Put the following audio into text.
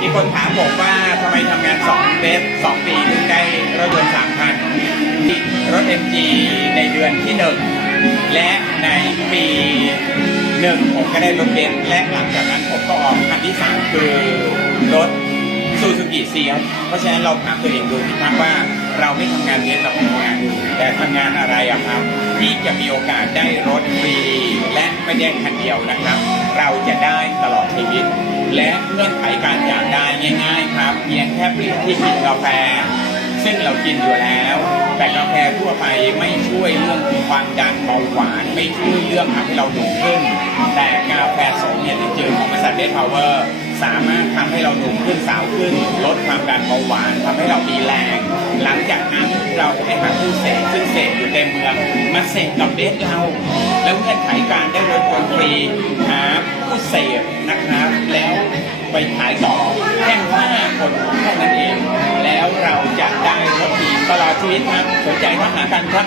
มีคนถามผมว่าทำไมทำงานสองเบสสองปีถึงได้รถยนต์สามคันรถ MG ในเดือนที่หนึ่งและในปีหนึ่งผมก็ได้รถเบนซ์และหลังจากนั้นผมก็ออกคันที่สามคือรถซูซูกิเซียเพราะฉะนั้นเราถามตัวเองดูสิครับว่าเราไม่ทำงานเบสเราทำงาน แต่ทำงานอะไรอะครับ ที่จะมีโอกาสได้รถฟรีและไม่ได้คันเดียวนะครับ เราจะได้ตลอดชีวิต และเงื่อนไขการอยากได้ง่าย ๆ ครับ เพียงแค่เปลี่ยนที่กินกาแฟ ซึ่งเรากินอยู่แล้ว แต่กาแฟทั่วไปไม่ช่วยเรื่องความดันเบาหวานไม่ช่วยเรื่องทำให้เราหนุ่มขึ้น แต่กาแฟสมเนี่ยจืดของบริษัทเดทพาวเวอร์สามารถทำให้เราหนุ่มขึ้นสาวขึ้น ลดความดันเบาหวานทำให้เรามีแรง หลังจากนั้นเราจะไปหาผู้เสพซึ่งเสพอยู่เต็มเมืองมาเสพกับเบสเรา แล้วเงื่อนไขการได้รถยนต์ฟรีหาผู้เสพนะครับ ขายต่อแค่ห้าคนเท่านั้นเอง แล้วเราจะได้รถดีตลอดชีวิตครับสนใจทหากันครับ